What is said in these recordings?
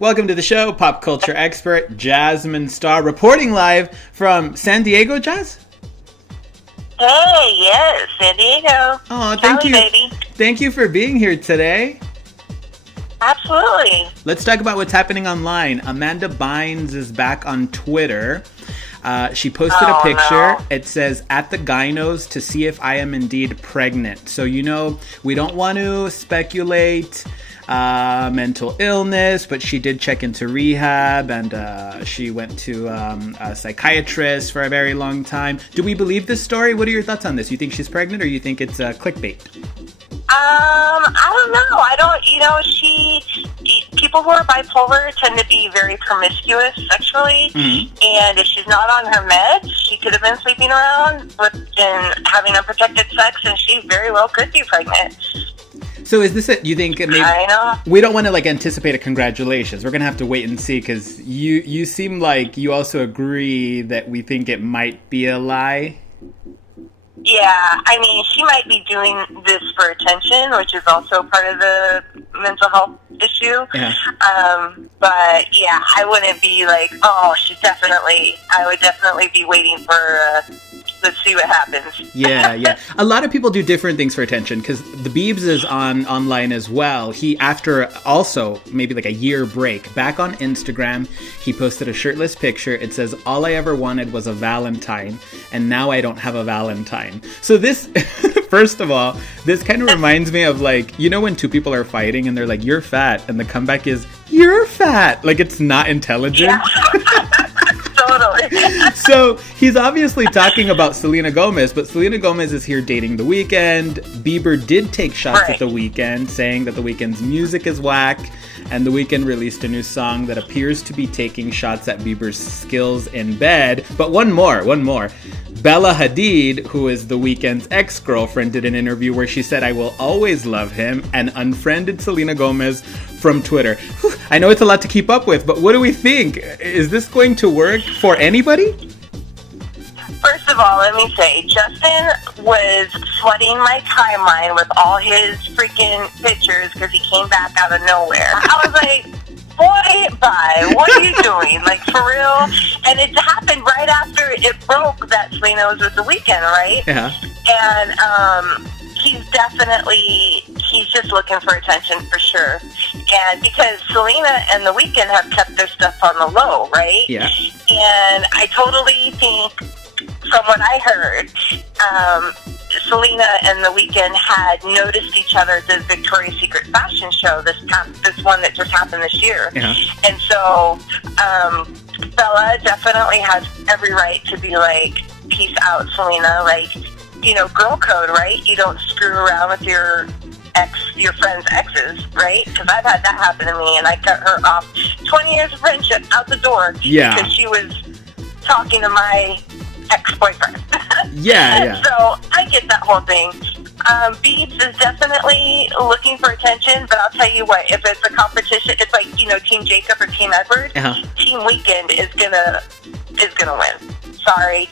Welcome to the show, pop culture expert Jasmine Star, reporting live from San Diego, Jazz? Hey, yes, San Diego. Oh, thank you. Baby. Thank you for being here today. Absolutely. Let's talk about what's happening online. Amanda Bynes is back on Twitter. She posted a picture. No. It says, at the gynos to see if I am indeed pregnant. So, we don't want to speculate mental illness, but she did check into rehab and she went to a psychiatrist for a very long time. Do we believe this story? What are your thoughts on this? You think she's pregnant or you think it's clickbait? I don't know. People who are bipolar tend to be very promiscuous sexually, and if she's not on her meds, she could have been sleeping around and having unprotected sex, and she very well could be pregnant. So is this it? You think maybe I know. We don't want to anticipate a congratulations. We're gonna have to wait and see because you seem like you also agree that we think it might be a lie. Yeah, she might be doing this for attention, which is also part of the mental health issue. Yeah. But yeah, I wouldn't be like, I would definitely be waiting for, let's see what happens. Yeah. A lot of people do different things for attention because the Biebs is online as well. He, after also maybe a year break, back on Instagram, he posted a shirtless picture. It says, all I ever wanted was a Valentine, and now I don't have a Valentine. So this, first of all, this kind of reminds me of when two people are fighting and they're like, you're fat, and the comeback is, you're fat. It's not intelligent. Yeah. Totally. So he's obviously talking about Selena Gomez, but Selena Gomez is here dating The Weeknd. Bieber did take shots at The Weeknd, saying that The Weeknd's music is whack, and The Weeknd released a new song that appears to be taking shots at Bieber's skills in bed. But one more. Bella Hadid, who is The Weeknd's ex-girlfriend, did an interview where she said, I will always love him, and unfriended Selena Gomez from Twitter. Whew, I know it's a lot to keep up with, but what do we think? Is this going to work for anybody? First of all, let me say, Justin was flooding my timeline with all his freaking pictures because he came back out of nowhere. I was like, boy, bye. What are you doing? For real? And it happened right after it broke that Selena was with The Weeknd, right? Yeah. And he's just looking for attention for sure. And because Selena and The Weeknd have kept their stuff on the low, right? Yeah. And I totally think, from what I heard, Selena and The Weeknd had noticed each other at the Victoria's Secret fashion show, this one that just happened this year. Yeah. And so Bella definitely has every right to be like, peace out, Selena. Girl code, right? You don't screw around with your friend's exes, right? Because I've had that happen to me, and I cut her off 20 years of friendship out the door because she was talking to my ex-boyfriend. Yeah. So I get that whole thing. Biebs is definitely looking for attention, but I'll tell you what, if it's a competition, it's like, Team Jacob or Team Edward, Team Weeknd is gonna win. Sorry,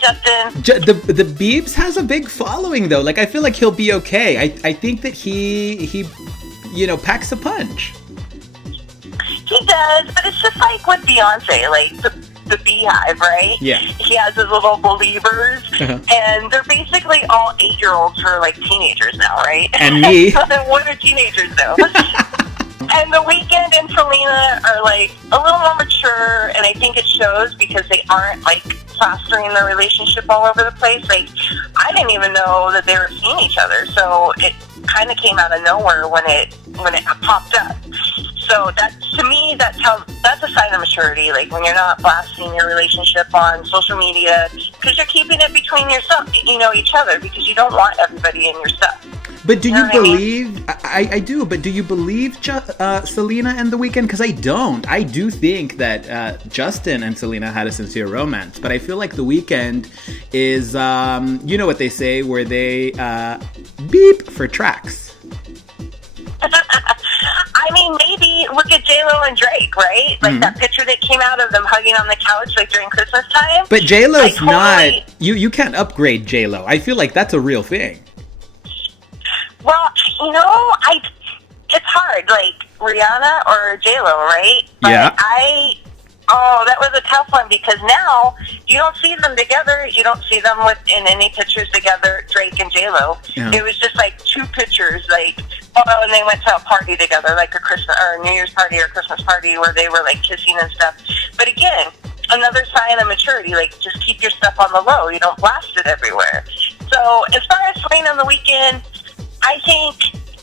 Justin. The Biebs has a big following, though. I feel like he'll be okay. I think that he packs a punch. He does, but it's just like with Beyonce, the Beehive, right? Yeah. He has his little believers, and they're basically all 8-year-olds who are teenagers now, right? And me. What do teenagers do? And The Weeknd and Selena are a little more mature, and I think it shows because they aren't plastering their relationship all over the place. I didn't even know that they were seeing each other, so it kind of came out of nowhere when it popped up. So that, to me, that's a sign of maturity. When you're not blasting your relationship on social media because you're keeping it between yourself, each other, because you don't want everybody in your stuff. But do you believe? I do. But do you believe Selena and The Weeknd? Because I don't. I do think that Justin and Selena had a sincere romance, but I feel like The Weeknd is, what they say, where they beep for tracks. Maybe look at J-Lo and Drake, right? That picture that came out of them hugging on the couch during Christmas time. But J-Lo's not. You can't upgrade J-Lo. I feel like that's a real thing. Well, it's hard. Rihanna or J-Lo, right? But Yeah. that was a tough one because now you don't see them together. You don't see them in any pictures together, Drake and J-Lo. Yeah. It was just like two pictures, like, and they went to a party together, like a Christmas or New Year's party or Christmas party where they were like kissing and stuff. But again, another sign of maturity, like just keep your stuff on the low. You don't blast it everywhere. So as far as Selena on the weekend, I think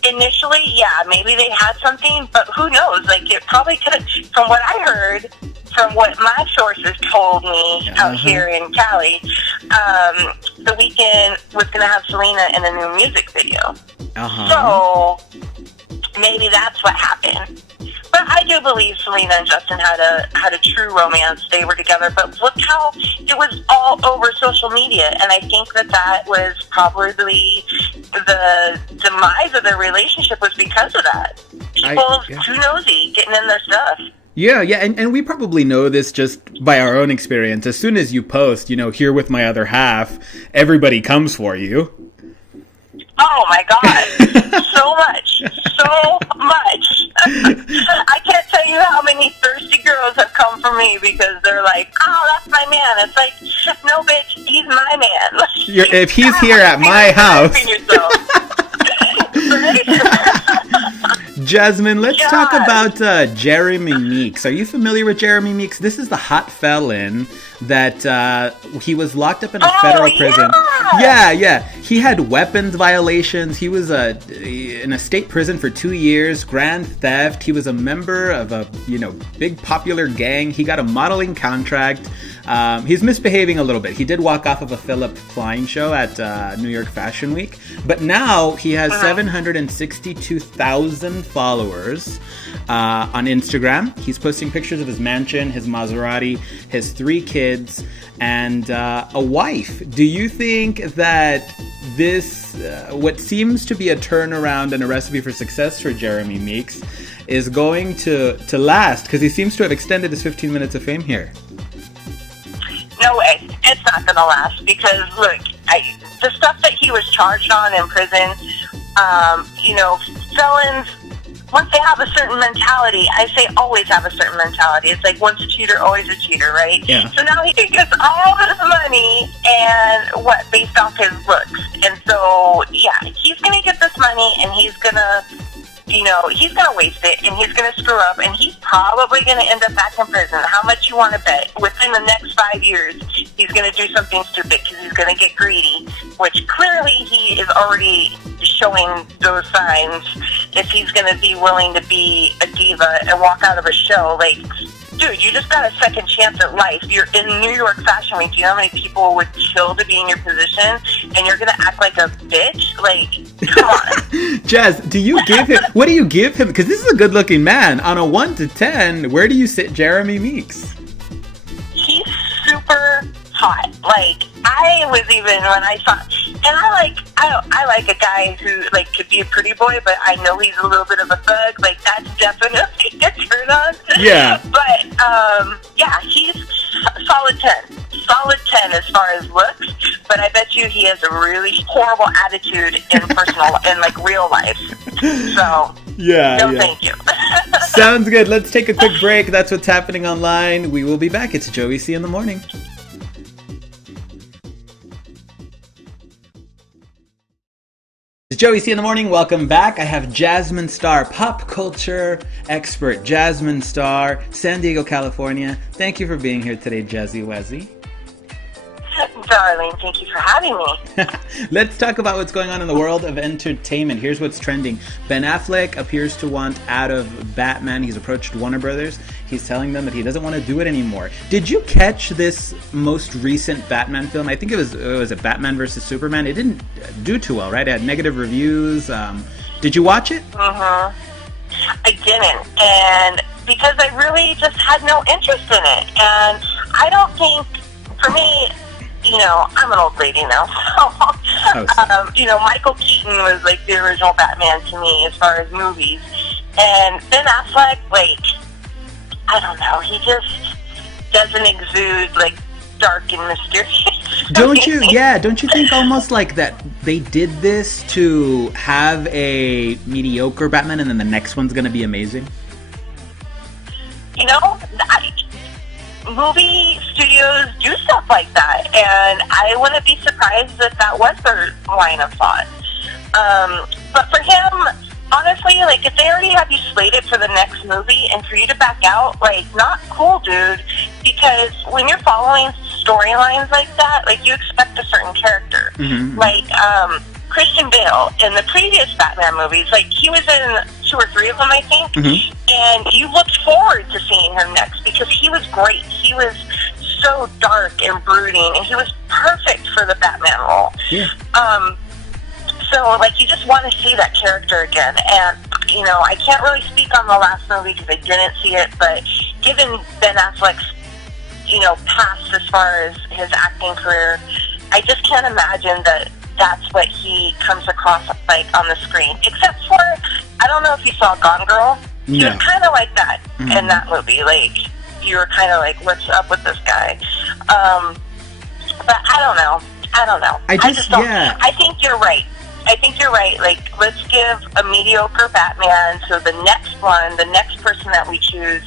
initially, yeah, maybe they had something, but who knows? Like it probably could have, from what I heard, from what my sources told me out here in Cali, the weekend was going to have Selena in a new music video. So maybe that's what happened. But I do believe Selena and Justin had a true romance. They were together, but look how it was all over social media, and I think that was probably the demise of their relationship was because of that. People too nosy, getting in their stuff. Yeah, and we probably know this just by our own experience. As soon as you post, here with my other half, everybody comes for you. Oh my God, so much. I can't tell you how many thirsty girls have come for me because they're like, oh, that's my man. It's like, no, bitch, he's my man. If he's here at my house. Jasmine, let's talk about Jeremy Meeks. Are you familiar with Jeremy Meeks? This is the hot felon that he was locked up in a federal prison. Yeah. He had weapons violations. He was in a state prison for 2 years. Grand theft. He was a member of a big popular gang. He got a modeling contract. He's misbehaving a little bit. He did walk off of a Philip flying show at New York Fashion Week, but now he has 762,000 followers on Instagram. He's posting pictures of his mansion, his Maserati, his 3 kids, and a wife. Do you think that this, what seems to be a turnaround and a recipe for success for Jeremy Meeks, is going to last? Because he seems to have extended his 15 minutes of fame here. No way. It's not going to last because, look, the stuff that he was charged on in prison, felons, once they have a certain mentality, I say always have a certain mentality. It's like once a cheater, always a cheater, right? Yeah. So now he gets all this money and based off his looks. And so, yeah, he's going to get this money and he's going to, he's going to waste it and he's going to screw up and he's probably going to end up back in prison. How much you want to bet? Within the next 5 years, he's going to do something stupid because he's going to get greedy, which clearly he is already showing those signs if he's going to be willing to be a diva and walk out of a show. Like, dude, you just got a second chance at life. You're in New York Fashion Week. Do you know how many people would kill to be in your position? And you're going to act like a bitch? Like, come on. Jazz, what do you give him? Because this is a good-looking man. On a 1 to 10, where do you sit Jeremy Meeks? He's super hot. Like, I was even when I saw, and I like a guy who could be a pretty boy, but I know he's a little bit of a thug. Like that's definitely a turn on. Yeah. But yeah, he's solid 10 as far as looks. But I bet you he has a really horrible attitude in real life. So no, thank you. Sounds good. Let's take a quick break. That's what's happening online. We will be back. It's Joey C in the morning. It's Joey C in the morning. Welcome back. I have JAZMINE STAR, pop culture expert. JAZMINE STAR, San Diego, California. Thank you for being here today, Jazzy Wazzy. Darling, thank you for having me. Let's talk about what's going on in the world of entertainment. Here's what's trending. Ben Affleck appears to want out of Batman. He's approached Warner Brothers. He's telling them that he doesn't want to do it anymore. Did you catch this most recent Batman film? I think it was a Batman versus Superman. It didn't do too well, right? It had negative reviews. Did you watch it? I didn't. And because I really just had no interest in it. And I don't think, for me, I'm an old lady now. Michael Keaton was the original Batman to me as far as movies. And Ben Affleck, I don't know, he just doesn't exude dark and mysterious Don't you think almost like that they did this to have a mediocre Batman and then the next one's going to be amazing? You know, movie studios do stuff like that, and I wouldn't be surprised if that was their line of thought. But for him, honestly, like, if they already have you slated for the next movie and for you to back out, like, not cool, dude, because when you're following storylines like that, like, you expect a certain character. Mm-hmm. Like, Christian Bale in the previous Batman movies, like, he was in 2 or 3 of them, I think, mm-hmm. and you looked forward to seeing him next because he was great. He was so dark and brooding, and he was perfect for the Batman role. Yeah. So, like, you just want to see that character again. And, you know, I can't really speak on the last movie because I didn't see it, but given Ben Affleck's, you know, past as far as his acting career, I just can't imagine that that's what he comes across like on the screen. Except for, I don't know if you saw Gone Girl. He was kind of like that in that movie. Like, you were kind of like, what's up with this guy? But I don't know. I just don't. Yeah. I think you're right. Like, let's give a mediocre Batman so the next one, the next person that we choose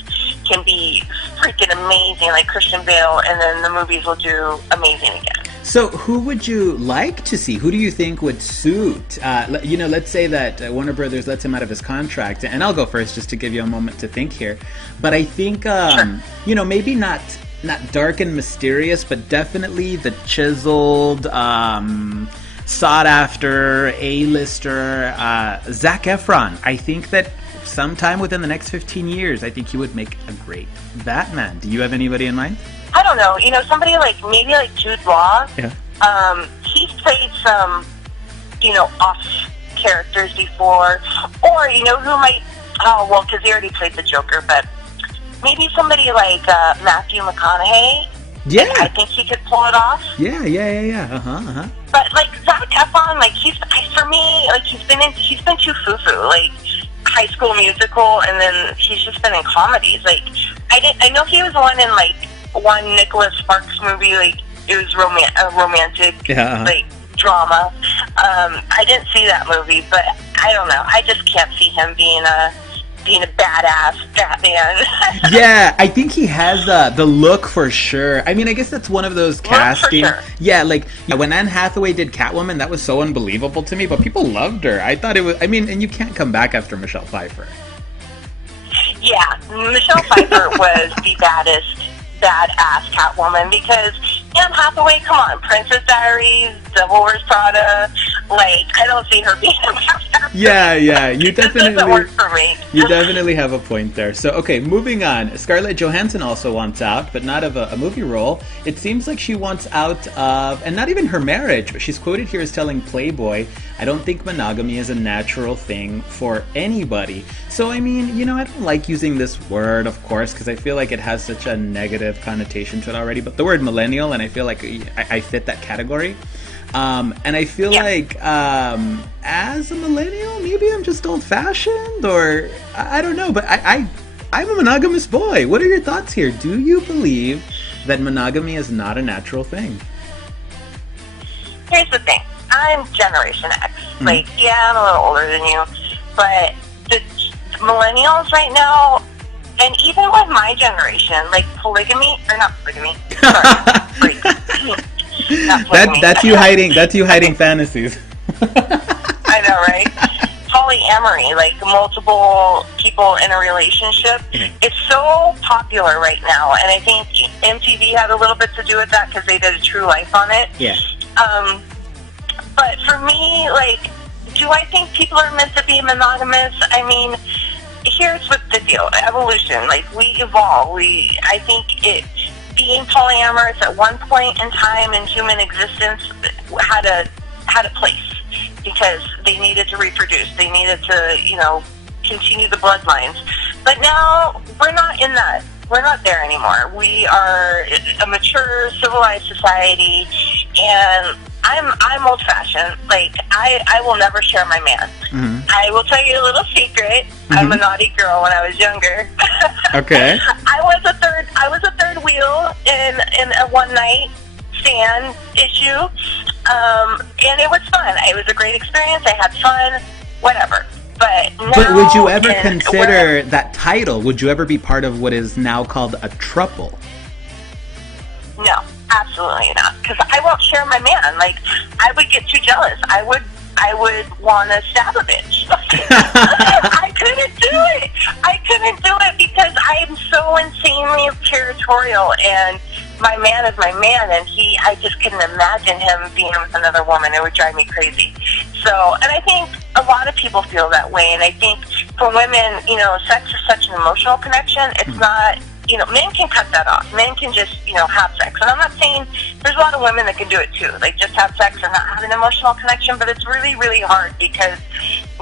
can be freaking amazing, like Christian Bale, and then the movies will do amazing again. So who would you like to see? Who do you think would suit? You know, let's say that Warner Brothers lets him out of his contract, and I'll go first just to give you a moment to think here. But I think, Sure. you know, maybe not dark and mysterious, but definitely the chiseled, sought-after A-lister Zac Efron. I think that sometime within the next 15 years, I think he would make a great Batman. Do you have anybody in mind? I don't know. You know, somebody like, maybe like Jude Law. Yeah. He's played some, you know, off characters before. Or, you know, who might, because he already played the Joker, but maybe somebody like Matthew McConaughey. Yeah. I think he could pull it off. Yeah. But, like, Zac Efron, like, for me, like, he's been too foo-foo. Like, High School Musical, and then he's just been in comedies. Like, I know he was one in, like, one Nicholas Sparks movie, like, it was a romantic, like, drama. I didn't see that movie, but I don't know. I just can't see him being a badass Batman. Yeah, I think he has the look for sure. I mean, I guess that's one of those casting. Sure. Yeah, like when Anne Hathaway did Catwoman, that was so unbelievable to me, but people loved her. I thought it was. I mean, and you can't come back after Michelle Pfeiffer. Yeah, Michelle Pfeiffer was the badass Catwoman because Anne Hathaway, come on, Princess Diaries, Devil Wears Prada, like, I don't see her being a badass. Yeah, you definitely. It doesn't work for me. You definitely have a point there. So, okay, moving on. Scarlett Johansson also wants out, but not of a movie role. It seems like she wants out of, and not even her marriage, but she's quoted here as telling Playboy, "I don't think monogamy is a natural thing for anybody." So, I mean, you know, I don't like using this word, of course, because I feel like it has such a negative connotation to it already, but the word millennial, and I feel like I fit that category. And I feel like as a millennial, maybe I'm just old-fashioned, or I don't know, but I'm a monogamous boy. What are your thoughts here? Do you believe that monogamy is not a natural thing? Here's the thing. I'm Generation X. Like, yeah, I'm a little older than you, but the millennials right now, and even with my generation, like polygamy, or not polygamy, sorry, That's you hiding fantasies. I know, right? Polyamory, like multiple people in a relationship, it's so popular right now, and I think MTV had a little bit to do with that because they did a True Life on it. Yeah. But for me, like, do I think people are meant to be monogamous? I mean, here's what the deal: evolution. Like, we evolve. I think being polyamorous at one point in time in human existence had a place because they needed to reproduce. They needed to, you know, continue the bloodlines. But now we're not in that. We're not there anymore. We are a mature, civilized society, and I'm old-fashioned. Like, I will never share my man. Mm-hmm. I will tell you a little secret. Mm-hmm. I'm a naughty girl when I was younger. Okay. I was a third wheel in a one-night stan issue. And it was fun. It was a great experience. I had fun, whatever. But would you ever consider that title? Would you ever be part of what is now called a throuple? No, absolutely not. Because I won't share my man. Like, I would get too jealous. I would want to stab a bitch. I couldn't do it. I couldn't do it because I am so insanely territorial, and my man is my man, and I just couldn't imagine him being with another woman. It would drive me crazy. So, and I think a lot of people feel that way, and I think for women, you know, sex is such an emotional connection. It's not, you know, men can cut that off. Men can just, you know, have sex. And I'm not saying, there's a lot of women that can do it too. Like, just have sex and not have an emotional connection, but it's really, really hard because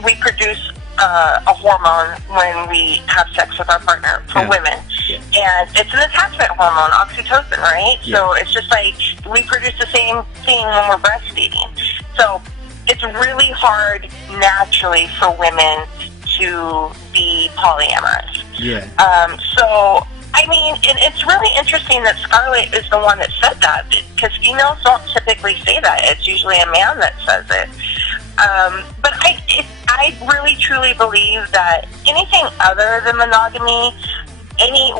we produce a hormone when we have sex with our partner for women. Yeah. And it's an attachment hormone, oxytocin, right? Yeah. So it's just like we produce the same thing when we're breastfeeding. So it's really hard naturally for women to be polyamorous. Yeah. So, I mean, and it's really interesting that Scarlett is the one that said that, because females don't typically say that. It's usually a man that says it. But I really truly believe that anything other than monogamy,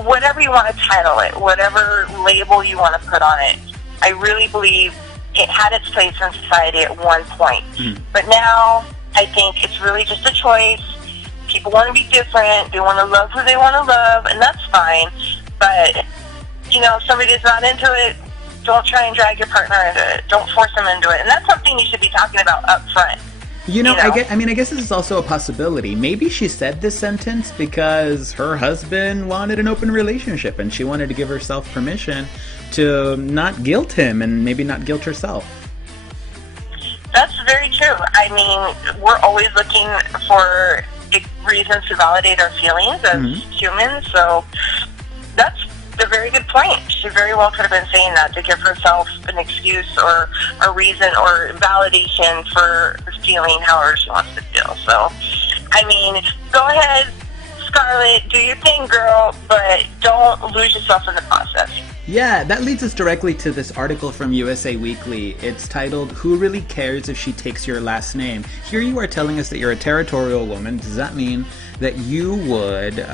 whatever you want to title it, whatever label you want to put on it, I really believe it had its place in society at one point. But now, I think it's really just a choice. People want to be different. They want to love who they want to love, and that's fine. But, you know, if somebody's not into it, don't try and drag your partner into it. Don't force them into it. And that's something you should be talking about up front. You know? I guess this is also a possibility. Maybe she said this sentence because her husband wanted an open relationship, and she wanted to give herself permission to not guilt him and maybe not guilt herself. That's very true. I mean, we're always looking for reasons to validate our feelings as humans, so that's a very good point. She very well could have been saying that to give herself an excuse or a reason or validation for feeling however she wants to feel. So, I mean, go ahead, Scarlett, do your thing, girl, but don't lose yourself in the process. Yeah, that leads us directly to this article from USA Weekly. It's titled, "Who Really Cares If She Takes Your Last Name?" Here you are telling us that you're a territorial woman. Does that mean that you would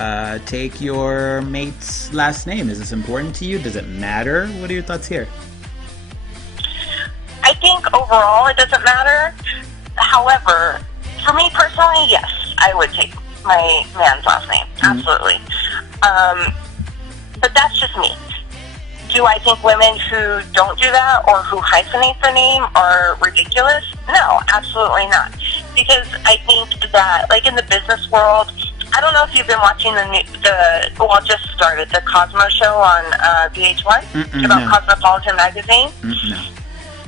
take your mate's last name? Is this important to you? Does it matter? What are your thoughts here? I think overall it doesn't matter. However, for me personally, yes, I would take my man's last name. Absolutely. But that's just me. Do I think women who don't do that or who hyphenate their name are ridiculous? No, absolutely not. Because I think that, like in the business world, I don't know if you've been watching just started, the Cosmo show on VH1 about Cosmopolitan magazine.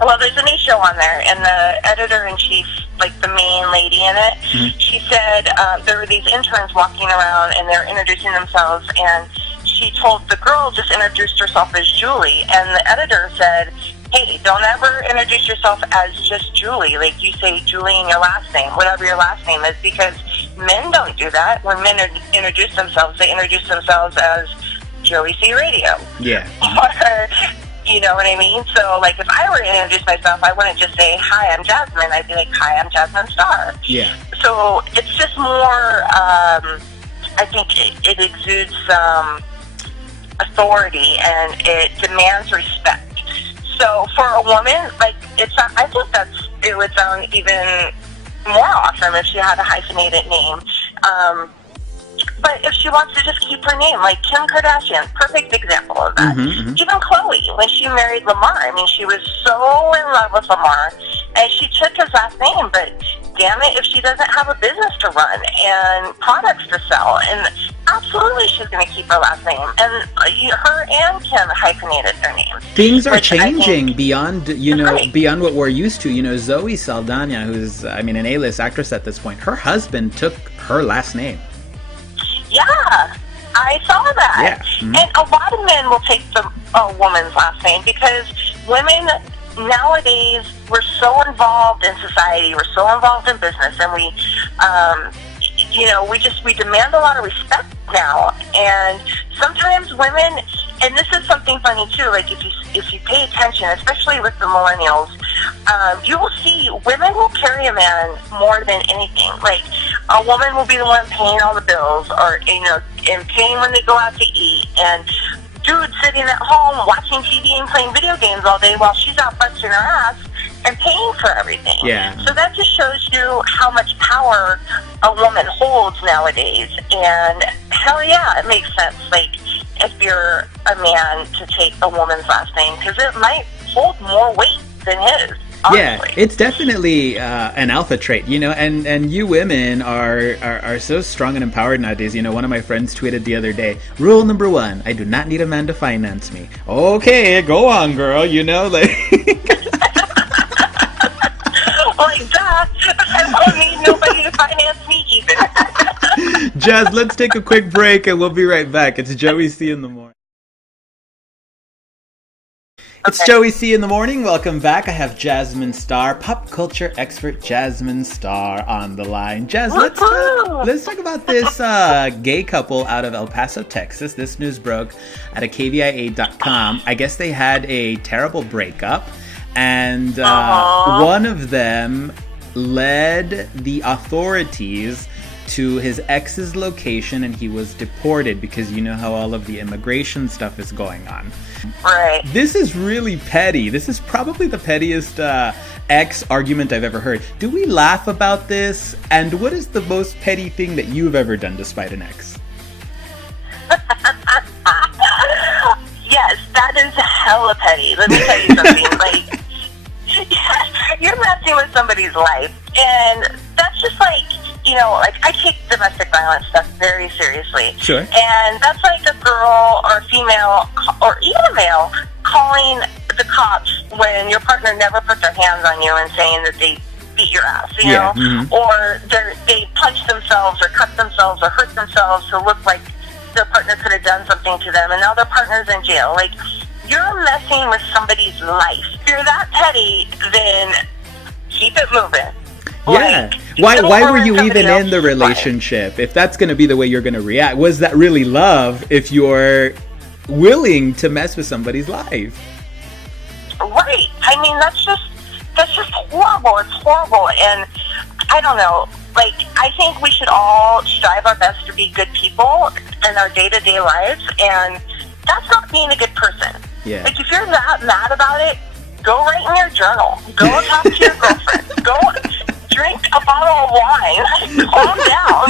Well, there's a new show on there, and the editor-in-chief, like the main lady in it, she said there were these interns walking around, and they're introducing themselves, and she told the girl, just introduced herself as Julie, and the editor said, hey, don't ever introduce yourself as just Julie. Like, you say Julie in your last name, whatever your last name is, because men don't do that. When men introduce themselves, they introduce themselves as Joey C. Radio. Yeah. Or, you know what I mean? So, like, if I were to introduce myself, I wouldn't just say, hi, I'm Jasmine. I'd be like, hi, I'm JAZMINE STAR. Yeah. So, it's just more, I think it exudes authority, and it demands respect. So for a woman, like, I think it would sound even more awesome if she had a hyphenated name. But if she wants to just keep her name, like Kim Kardashian, perfect example of that. Even Khloe, when she married Lamar, I mean, she was so in love with Lamar, and she took his last name, but damn it, if she doesn't have a business to run and products to sell, and absolutely she's going to keep her last name. And her and Kim hyphenated their names. Things are changing beyond, beyond what we're used to. Zoe Saldana, who's, an A-list actress at this point, her husband took her last name. Yeah, I saw that. Yeah. And a lot of men will take a woman's last name because women nowadays, we're so involved in society, we're so involved in business, and we demand a lot of respect now. And sometimes women, and this is something funny too. Like if you pay attention, especially with the millennials, you will see women will carry a man more than anything. Like a woman will be the one paying all the bills, or and paying when they go out to eat, and dudes sitting at home watching TV and playing video games all day while she's out busting her ass and paying for everything. Yeah. So that just shows you how much power a woman holds nowadays. And hell yeah, it makes sense. Like, if you're a man, to take a woman's last name, because it might hold more weight than his. Honestly. Yeah, it's definitely an alpha trait, and you women are so strong and empowered nowadays. One of my friends tweeted the other day, rule number 1, I do not need a man to finance me. Okay, go on, girl, Like that, I don't need nobody to finance me either. Jazz, let's take a quick break and we'll be right back. It's Joey C in the morning. It's Joey C in the morning. Welcome back. I have Jasmine Star, pop culture expert Jasmine Star, on the line. Jazz, let's talk about this gay couple out of El Paso, Texas. This news broke at a KVIA.com. I guess they had a terrible breakup, and one of them led the authorities to his ex's location, and he was deported because you know how all of the immigration stuff is going on. Right. This is really petty. This is probably the pettiest ex argument I've ever heard. Do we laugh about this? And what is the most petty thing that you've ever done despite an ex? Yes, that is hella petty. Let me tell you something. Like, you're messing with somebody's life, and that's just like, like, I take domestic violence stuff very seriously. Sure. And that's like a girl or a female or even a male calling the cops when your partner never put their hands on you and saying that they beat your ass, you know? Mm-hmm. Or they punch themselves or cut themselves or hurt themselves to look like their partner could have done something to them, and now their partner's in jail. Like, you're messing with somebody's life. If you're that petty, then keep it moving. Yeah. Like, why were you even in the relationship? If that's going to be the way you're going to react, was that really love if you're willing to mess with somebody's life? Right. I mean, that's just horrible. It's horrible. And I don't know. Like, I think we should all strive our best to be good people in our day-to-day lives, and that's not being a good person. Yeah. Like, if you're that mad about it, go write in your journal. Go talk to your girlfriend. Go drink a bottle of wine. Calm down.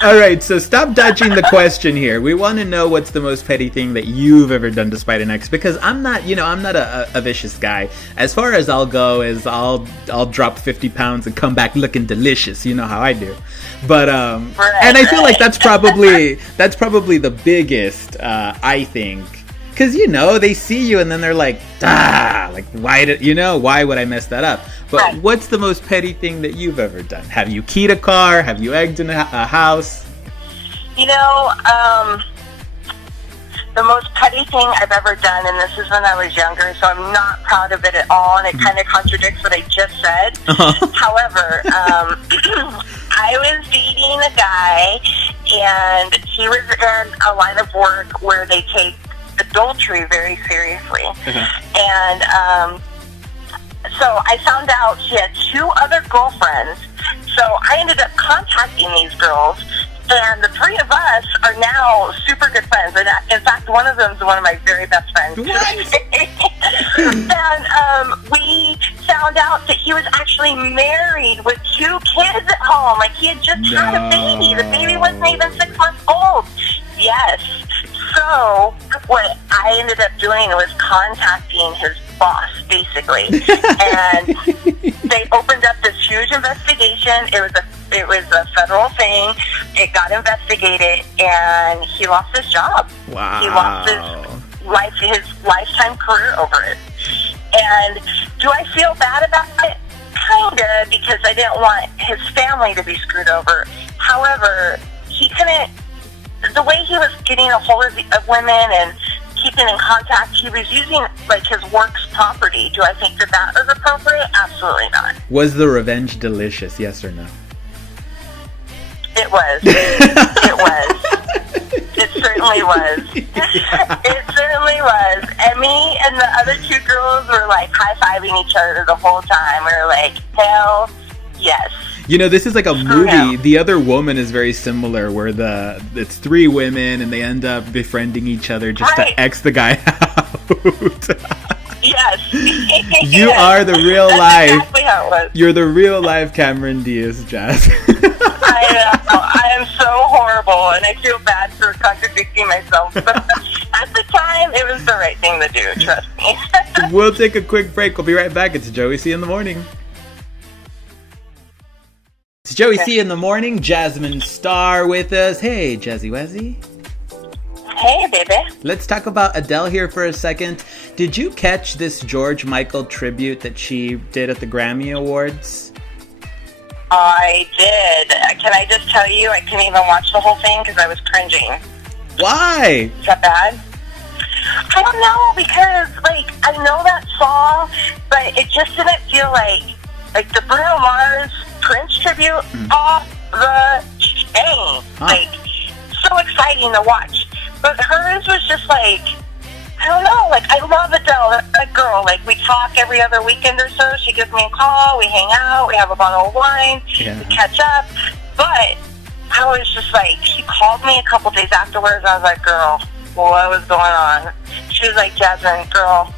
All right, so stop dodging the question here. We want to know what's the most petty thing that you've ever done despite an ex, because I'm not a vicious guy. As far as I'll go is I'll drop 50 pounds and come back looking delicious. You know how I do. But and I feel like that's probably the biggest I think. Because, they see you and then they're like, why would I mess that up? But right. What's the most petty thing that you've ever done? Have you keyed a car? Have you egged in a house? The most petty thing I've ever done, and this is when I was younger, so I'm not proud of it at all, and it kind of contradicts what I just said. However, I was dating a guy, and he was in a line of work where they take adultery very seriously. And so I found out he had 2 other girlfriends, so I ended up contacting these girls, and the 3 of us are now super good friends. And in fact, one of them is one of my very best friends. And we found out that he was actually married with 2 kids at home. Like, he had just had a baby. The baby wasn't even 6 months old. Yes. So what I ended up doing was contacting his boss, basically, and they opened up this huge investigation. It was a federal thing. It got investigated, and he lost his job. Wow. He lost his lifetime career over it. And do I feel bad about it? Kinda, because I didn't want his family to be screwed over. However, he couldn't. The way he was getting a hold of women and keeping in contact, he was using, like, his work's property. Do I think that was appropriate? Absolutely not. Was the revenge delicious, yes or no? It was. It was. It certainly was. It certainly me and the other two girls were like high-fiving each other the whole time. We were like, hell yes. You know, this is like a movie. The Other Woman is very similar, where it's three women and they end up befriending each other just to X the guy out. Yes. You are the real life. That's exactly how it was. You're the real life Cameron Diaz, Jazz. I know. I am so horrible, and I feel bad for contradicting myself. But at the time, it was the right thing to do. Trust me. We'll take a quick break. We'll be right back. It's Joey C in the morning. It's Joey C in the morning. Jasmine Star with us. Hey, Jazzy Wazzy. Hey, baby. Let's talk about Adele here for a second. Did you catch this George Michael tribute that she did at the Grammy Awards? I did. Can I just tell you, I couldn't even watch the whole thing because I was cringing. Why? Is that bad? I don't know, because, like, I know that song, but it just didn't feel like the Bruno Mars Prince tribute off the chain. Like, so exciting to watch. But hers was just like, I don't know, like, I love Adele, that girl. Like, we talk every other weekend or so. She gives me a call, we hang out, we have a bottle of wine, we catch up. But I was just like, she called me a couple days afterwards. I was like, girl, what was going on? She was like, Jasmine, girl,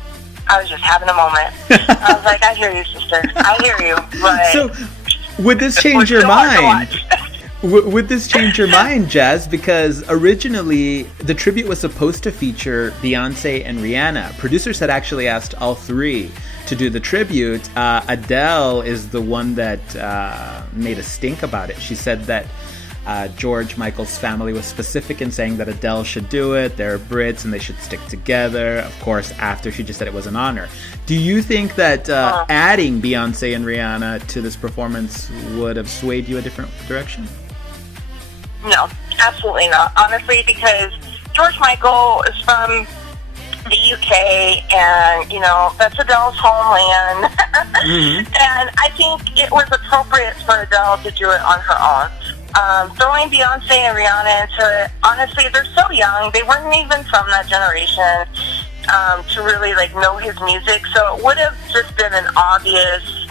I was just having a moment. I was like, I hear you, sister. I hear you. But so, would this change your mind? Would this change your mind, Jazz? Because originally, the tribute was supposed to feature Beyonce and Rihanna. Producers had actually asked all three to do the tribute. Adele is the one that made a stink about it. She said that George Michael's family was specific in saying that Adele should do it. They're Brits and they should stick together. Of course, after she just said it was an honor. Do you think that adding Beyonce and Rihanna to this performance would have swayed you a different direction? No, absolutely not. Honestly, because George Michael is from the UK, and, you know, that's Adele's homeland. And I think it was appropriate for Adele to do it on her own. Throwing Beyonce and Rihanna into it, honestly, they're so young. They weren't even from that generation to really, like, know his music. So it would have just been an obvious,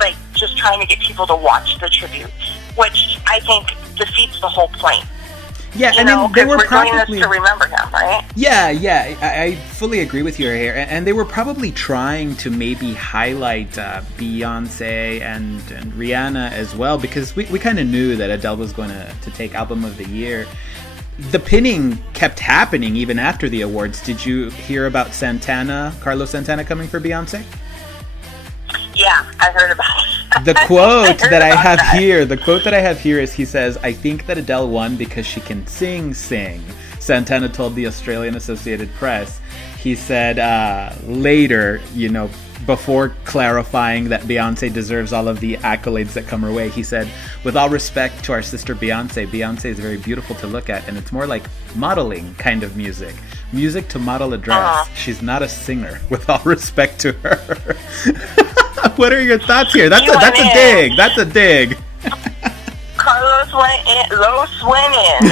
like, just trying to get people to watch the tribute, which I think defeats the whole point. Yeah, I mean, they were probably doing this to remember him, right? Yeah, I fully agree with you here. And they were probably trying to maybe highlight Beyonce and Rihanna as well, because we kind of knew that Adele was going to take Album of the Year. The pinning kept happening even after the awards. Did you hear about Carlos Santana coming for Beyonce? Yeah, I heard about it. The quote that I have here is, he says, "I think that Adele won because she can sing. Santana told the Australian Associated Press. He said later, you know, before clarifying that Beyonce deserves all of the accolades that come her way, he said, with all respect to our sister Beyonce is very beautiful to look at, and it's more like modeling kind of music. Music to model a dress. She's not a singer, with all respect to her." What are your thoughts here? That's a dig. That's a dig. Carlos went in. Los went in.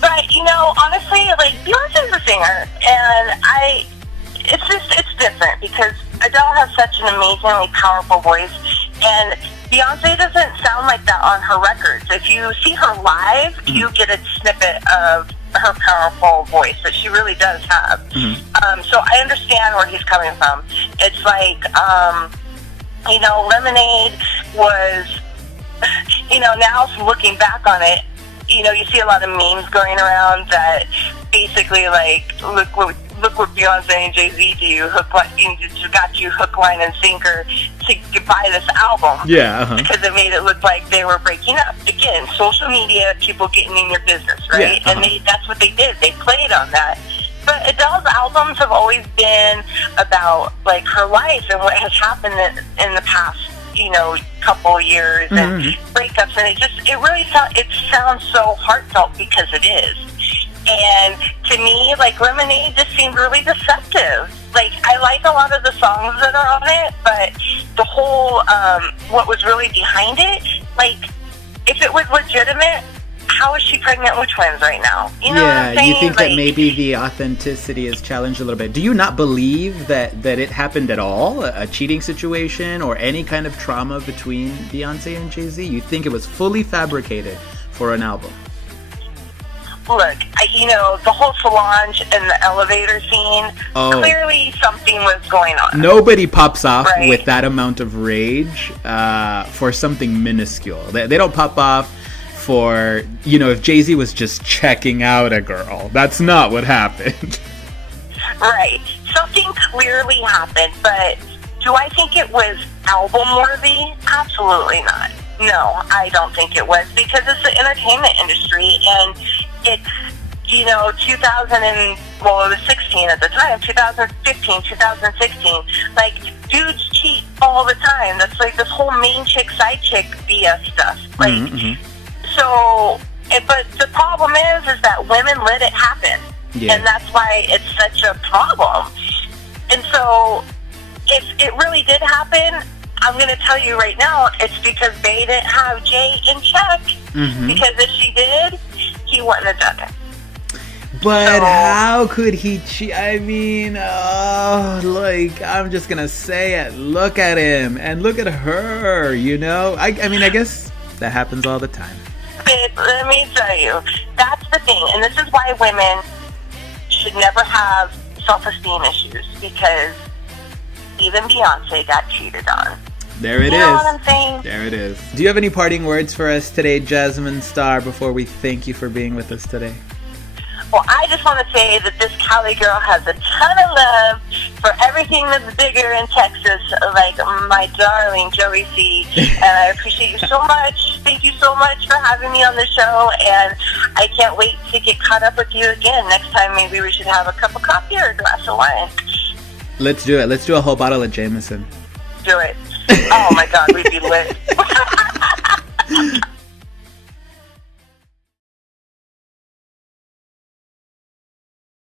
But, you know, honestly, like, Beyonce's a singer, and it's different because Adele has such an amazingly powerful voice, and Beyonce doesn't sound like that on her records. If you see her live, you get a snippet of her powerful voice that she really does have. So I understand where he's coming from. It's like, you know, Lemonade was, you know, now looking back on it, you know, you see a lot of memes going around that basically, like, look what Beyonce and Jay-Z do, got you hook, line, and sinker to buy this album. Yeah, because it made it look like they were breaking up. Again, social media, people getting in your business, right? Yeah, And that's what they did. They played on that. But Adele's albums have always been about, like, her life and what has happened in the past, you know, couple years and breakups, and it sounds so heartfelt because it is. And to me, like, Lemonade just seemed really deceptive. Like, I like a lot of the songs that are on it, but the whole, what was really behind it, like, if it was legitimate, how is she pregnant with twins right now? You know what I'm Yeah, saying? you think that maybe the authenticity is challenged a little bit. Do you not believe that it happened at all? A cheating situation or any kind of trauma between Beyonce and Jay-Z? You think it was fully fabricated for an album? Look, the whole Solange and the elevator scene, clearly something was going on. Nobody pops off right? with that amount of rage for something minuscule. They don't pop off for, if Jay-Z was just checking out a girl. That's not what happened. Right. Something clearly happened, but do I think it was album-worthy? Absolutely not. No, I don't think it was, because it's the entertainment industry, and it's, 2016 at the time, 2015, 2016, like, dudes cheat all the time. That's like this whole main chick, side chick BS stuff. Like, so, but the problem is that women let it happen. Yeah. And that's why it's such a problem. And so, if it really did happen, I'm going to tell you right now, it's because they didn't have Jay in check. Because if she did, he wouldn't have done it. But how could he cheat? I mean, I'm just going to say it. Look at him and look at her, I mean, I guess that happens all the time. But let me tell you, that's the thing. And this is why women should never have self-esteem issues, because even Beyonce got cheated on. There it is. You know what I'm saying? There it is. Do you have any parting words for us today, Jasmine Star, before we thank you for being with us today? Well, I just want to say that this Cali girl has a ton of love for everything that's bigger in Texas, like my darling Joey C. And I appreciate you so much. Thank you so much for having me on the show. And I can't wait to get caught up with you again. Next time, maybe we should have a cup of coffee or a glass of wine. Let's do it. Let's do a whole bottle of Jameson. Do it. Oh, my God, we'd be lit.